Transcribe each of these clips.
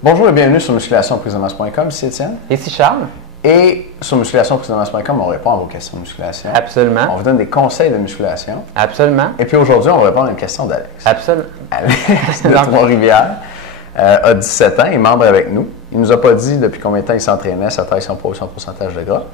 Bonjour et bienvenue sur musculationprisemasse.com, ici Étienne. Ici Charles. Et sur musculationprisemasse.com, on répond à vos questions de musculation. Absolument. On vous donne des conseils de musculation. Absolument. Et puis aujourd'hui, on va répondre à une question d'Alex. Absolument. Alex de Trois-Rivières a 17 ans, il est membre avec nous. Il ne nous a pas dit depuis combien de temps il s'entraînait, sa taille, son poids, son pourcentage de gras.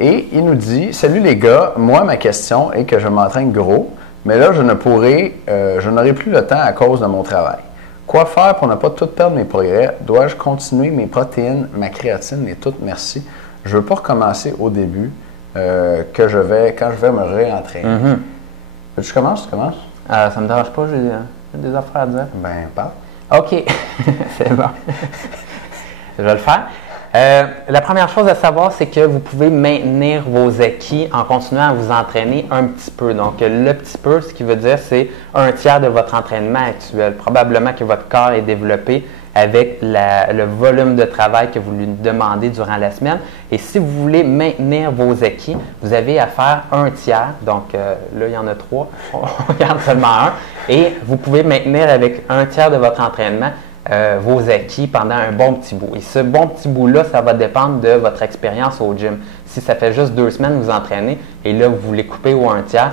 Et il nous dit « Salut les gars, moi ma question est que je m'entraîne gros, mais là je n'aurai plus le temps à cause de mon travail. Quoi faire pour ne pas tout perdre mes progrès? Dois-je continuer mes protéines, ma créatine et tout? Merci. Je ne veux pas recommencer au début quand je vais me réentraîner. Tu commences? Ça ne me dérange pas, j'ai des affaires à dire. Ben, parle. OK, c'est bon. Je vais le faire. La première chose à savoir, c'est que vous pouvez maintenir vos acquis en continuant à vous entraîner un petit peu. Donc, le petit peu, ce qui veut dire, c'est un tiers de votre entraînement actuel. Probablement que votre corps est développé avec le volume de travail que vous lui demandez durant la semaine. Et si vous voulez maintenir vos acquis, vous avez à faire un tiers. Donc, là, il y en a 3. On garde seulement un. Et vous pouvez maintenir avec un tiers de votre entraînement vos acquis pendant un bon petit bout. Et ce bon petit bout-là, ça va dépendre de votre expérience au gym. Si ça fait juste 2 semaines que vous entraînez et là, vous voulez couper au un tiers,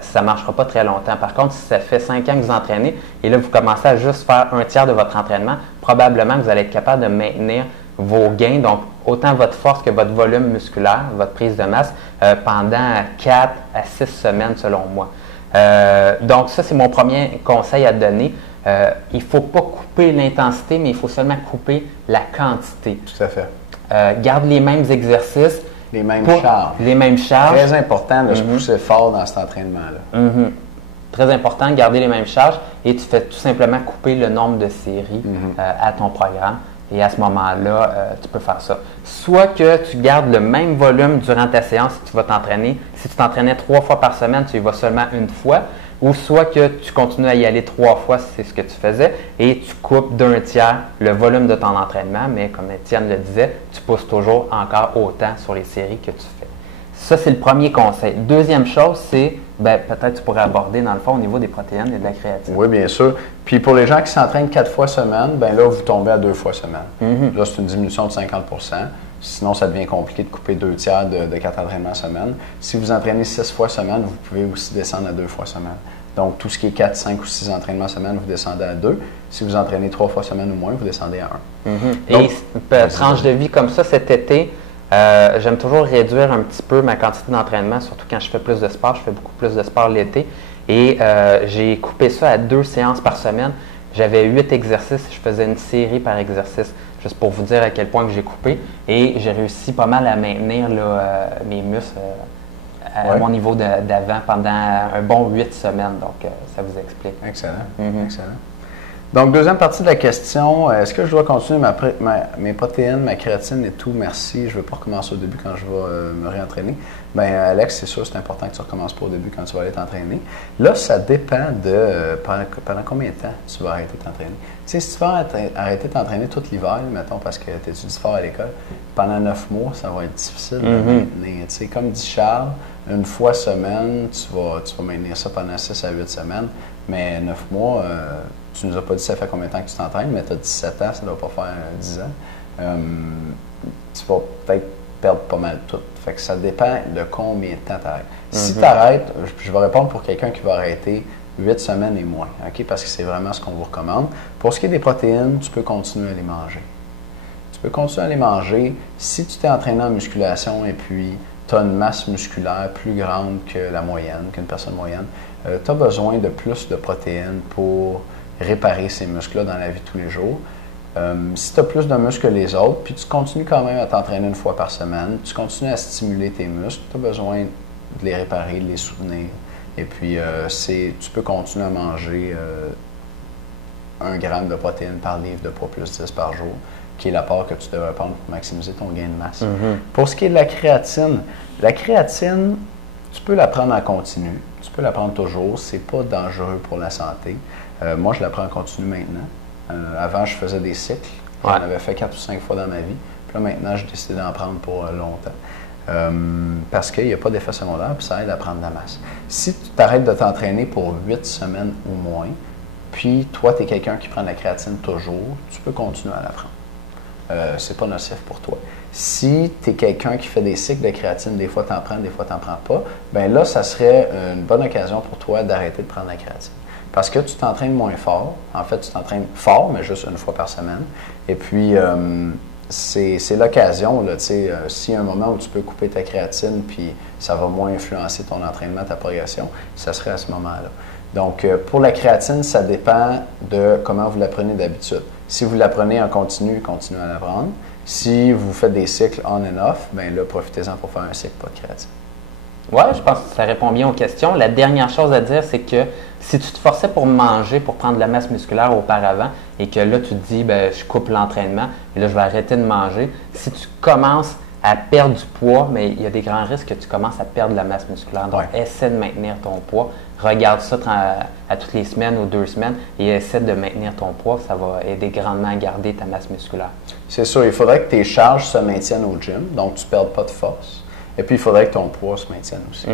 ça ne marchera pas très longtemps. Par contre, si ça fait 5 ans que vous entraînez et là, vous commencez à juste faire un tiers de votre entraînement, probablement que vous allez être capable de maintenir vos gains, donc autant votre force que votre volume musculaire, votre prise de masse, pendant 4 à 6 semaines selon moi. Donc ça, c'est mon premier conseil à donner. Il ne faut pas couper l'intensité, mais il faut seulement couper la quantité. Tout à fait. Garde les mêmes exercices. Les mêmes charges. Les mêmes charges. Très important de se pousser fort dans cet entraînement-là. Très important, garder les mêmes charges et tu fais tout simplement couper le nombre de séries à ton programme. Et à ce moment-là, tu peux faire ça. Soit que tu gardes le même volume durant ta séance si tu vas t'entraîner. Si tu t'entraînais 3 fois par semaine, tu y vas seulement une fois. Ou soit que tu continues à y aller 3 fois si c'est ce que tu faisais et tu coupes d'un tiers le volume de ton entraînement. Mais comme Étienne le disait, tu pousses toujours encore autant sur les séries que tu fais. Ça, c'est le premier conseil. Deuxième chose, c'est, peut-être tu pourrais aborder dans le fond au niveau des protéines et de la créatine. Oui, bien sûr. Puis pour les gens qui s'entraînent 4 fois semaine, là, vous tombez à 2 fois semaine. Là, c'est une diminution de 50 %. Sinon, ça devient compliqué de couper 2 tiers de 4 entraînements semaine. Si vous entraînez 6 fois semaine, vous pouvez aussi descendre à 2 fois semaine. Donc, tout ce qui est 4, 5 ou 6 entraînements semaine, vous descendez à 2. Si vous entraînez 3 fois semaine ou moins, vous descendez à 1. Donc, et tranche de vie comme ça, cet été, j'aime toujours réduire un petit peu ma quantité d'entraînement, surtout quand je fais plus de sport. Je fais beaucoup plus de sport l'été. Et j'ai coupé ça à 2 séances par semaine. J'avais 8 exercices. Je faisais une série par exercice, juste pour vous dire à quel point que j'ai coupé. Et j'ai réussi pas mal à maintenir mes muscles à mon niveau d'avant pendant un bon 8 semaines. Donc, ça vous explique. Excellent. Excellent. Donc, deuxième partie de la question, est-ce que je dois continuer mes protéines, ma créatine et tout? Merci. Je ne veux pas recommencer au début quand je vais me réentraîner. Alex, c'est sûr, c'est important que tu ne recommences pas au début quand tu vas aller t'entraîner. Là, ça dépend de pendant combien de temps tu vas arrêter de t'entraîner. Tu sais, si tu vas arrêter de t'entraîner tout l'hiver, mettons, parce que tu étudies fort à l'école, pendant 9 mois, ça va être difficile de maintenir. Tu sais, comme dit Charles, une fois semaine, tu vas maintenir ça pendant 6 à 8 semaines, mais 9 mois, tu nous as pas dit ça fait combien de temps que tu t'entraînes, mais tu as 17 ans, ça ne doit pas faire 10 ans. Tu vas peut-être perdre pas mal tout. Fait que ça dépend de combien de temps tu arrêtes. Si tu arrêtes, je vais répondre pour quelqu'un qui va arrêter 8 semaines et moins, okay? Parce que c'est vraiment ce qu'on vous recommande. Pour ce qui est des protéines, tu peux continuer à les manger. Tu peux continuer à les manger si tu t'es entraîné en musculation et puis tu as une masse musculaire plus grande que la moyenne, qu'une personne moyenne. Tu as besoin de plus de protéines pour réparer ces muscles-là dans la vie de tous les jours. Si tu as plus de muscles que les autres, puis tu continues quand même à t'entraîner une fois par semaine, tu continues à stimuler tes muscles, tu as besoin de les réparer, de les soutenir. Et puis, tu peux continuer à manger 1 gramme de protéines par livre de poids plus 10 par jour, qui est l'apport que tu devrais prendre pour maximiser ton gain de masse. Pour ce qui est de la créatine, tu peux la prendre en continu. Tu peux la prendre toujours. C'est pas dangereux pour la santé. Moi, je la prends en continu maintenant. Avant, je faisais des cycles. J'en avais fait 4 ou 5 fois dans ma vie. Puis là, maintenant, j'ai décidé d'en prendre pour longtemps. Parce qu'il n'y a pas d'effet secondaire, puis ça aide à prendre de la masse. Si tu t'arrêtes de t'entraîner pour 8 semaines ou moins, puis toi, tu es quelqu'un qui prend de la créatine toujours, tu peux continuer à la prendre. c'est pas nocif pour toi. Si tu es quelqu'un qui fait des cycles de créatine, des fois tu en prends, des fois tu n'en prends pas, bien là, ça serait une bonne occasion pour toi d'arrêter de prendre la créatine. Parce que tu t'entraînes moins fort. En fait, tu t'entraînes fort, mais juste une fois par semaine. Et puis, c'est l'occasion, s'il y a un moment où tu peux couper ta créatine, puis ça va moins influencer ton entraînement, ta progression, ça serait à ce moment-là. Donc, pour la créatine, ça dépend de comment vous la prenez d'habitude. Si vous la prenez en continu, continuez à la prendre. Si vous faites des cycles on and off, bien là, profitez-en pour faire un cycle, pas de créatine. Oui, je pense que ça répond bien aux questions. La dernière chose à dire, c'est que si tu te forçais pour manger, pour prendre de la masse musculaire auparavant, et que là, tu te dis, ben, je coupe l'entraînement, et là, je vais arrêter de manger, si tu commences à perdre du poids, mais il y a des grands risques que tu commences à perdre de la masse musculaire. Donc, essaie de maintenir ton poids. Regarde ça à toutes les semaines ou 2 semaines et essaie de maintenir ton poids. Ça va aider grandement à garder ta masse musculaire. C'est sûr, il faudrait que tes charges se maintiennent au gym, donc tu ne perdes pas de force. Et puis, il faudrait que ton poids se maintienne aussi.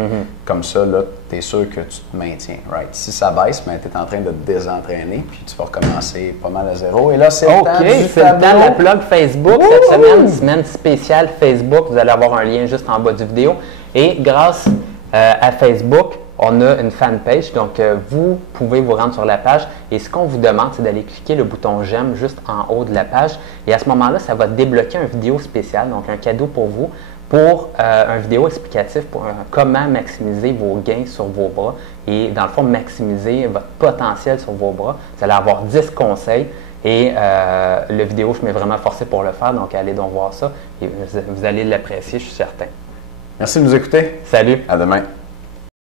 Comme ça, là, tu es sûr que tu te maintiens. Right? Si ça baisse, tu es en train de te désentraîner, puis tu vas recommencer pas mal à zéro. Et là, c'est le temps du c'est le temps de la plug Facebook. Cette semaine spéciale Facebook. Vous allez avoir un lien juste en bas du vidéo. Et grâce à Facebook, on a une fanpage. Donc, vous pouvez vous rendre sur la page. Et ce qu'on vous demande, c'est d'aller cliquer le bouton « J'aime » juste en haut de la page. Et à ce moment-là, ça va débloquer une vidéo spéciale, donc un cadeau pour vous, pour une vidéo explicative pour comment maximiser vos gains sur vos bras et dans le fond maximiser votre potentiel sur vos bras. Vous allez avoir 10 conseils et la vidéo, je m'ai vraiment forcé pour le faire, donc allez donc voir ça et vous allez l'apprécier, je suis certain. Merci de nous écouter. Salut. À demain.